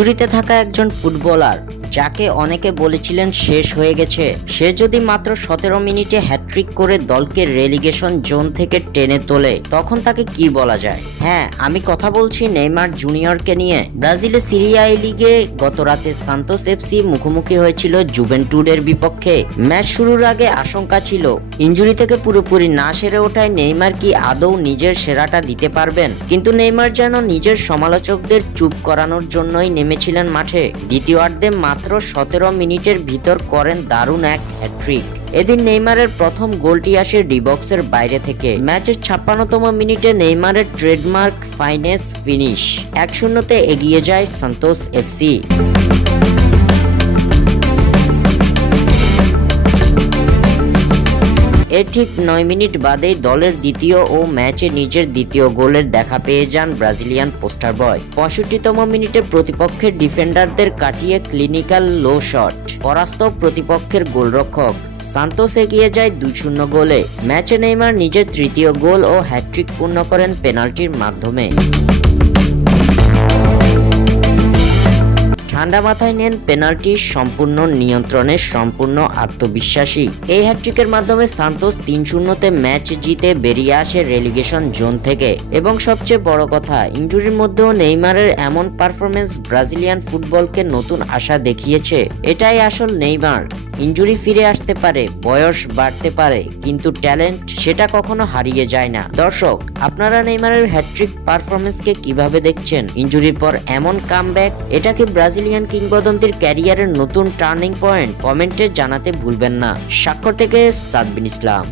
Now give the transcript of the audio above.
ইনজুরিতে থাকা একজন ফুটবলার যাকে অনেকে বলেছিলেন শেষ হয়ে গেছে, সে যদি মাত্র 17 মিনিটে হ্যাট্রিক করে দলকে রেলিগেশন জোন থেকে টেনে তোলে, তখন তাকে কি বলা যায়? হ্যাঁ, আমি কথা বলছি নেইমার জুনিয়রকে নিয়ে। ব্রাজিলের সিরিয়া লিগে গত রাতে সান্তোস এফসি মুখোমুখি হয়েছিল জুভেন্টুডের বিপক্ষে। ম্যাচ শুরুর আগে আশঙ্কা ছিল ইনজুরি থেকে পুরোপুরি না সেরে ওঠায় নেইমার কি আদৌ নিজের সেরাটা দিতে পারবেন। কিন্তু নেইমার যেন নিজের সমালোচকদের চুপ করানোর জন্যই নেমেছিলেন মাঠে। দ্বিতীয়ার্ধে মাত্র 17 মিনিটের ভিতর করেন দারুণ এক হ্যাট্রিক। এদিন নেইমারের প্রথম গোলটি আসে ডি বক্সের বাইরে থেকে। ম্যাচের 56তম মিনিটে নেইমারের ট্রেডমার্ক ফাইনেস ফিনিশ 1-0-তে এগিয়ে যায় সান্তোস এফসি। এর ঠিক 9 মিনিট বাদেই দলের দ্বিতীয় ও ম্যাচে নিজের দ্বিতীয় গোলের দেখা পেয়ে যান ব্রাজিলিয়ান পোস্টার বয়। 65তম মিনিটে প্রতিপক্ষের ডিফেন্ডারদের কাটিয়ে ক্লিনিক্যাল লো শট পরাস্ত প্রতিপক্ষের গোলরক্ষক। সান্তোস এগিয়ে যায় 2-0 গোলে। ম্যাচে নেইমার নিজের তৃতীয় গোল ও হ্যাট্রিক পূর্ণ করেন পেনাল্টির মাধ্যমে। ঠান্ডা মাথায় নেন পেনাল্টি সম্পূর্ণ নিয়ন্ত্রণে সম্পূর্ণ আত্মবিশ্বাসী। এই হ্যাট্রিকের মাধ্যমে সান্তোস 3-0-তে ম্যাচ জিতে বেরিয়ে আসে রেলিগেশন জোন থেকে। এবং সবচেয়ে বড় কথা, ইনজুরির মধ্যেও নেইমারের এমন পারফরমেন্স ব্রাজিলিয়ান ফুটবলকে নতুন আশা দেখিয়েছে। এটাই আসল নেইমার। ইনজুরি ফিরে আসতে পারে, বয়স বাড়তে পারে, কিন্তু ট্যালেন্ট সেটা কখনো হারিয়ে যায় না। দর্শক, আপনারা নেইমারের হ্যাট্রিক পারফরমেন্সকে কিভাবে দেখছেন? ইনজুরির পর এমন কামব্যাক, এটা কি ব্রাজিলিয়ান কিংবদন্তির ক্যারিয়ারের নতুন টার্নিং পয়েন্ট? কমেন্টে জানাতে ভুলবেন না। স্বাক্ষর থেকে সাদবিন ইসলাম।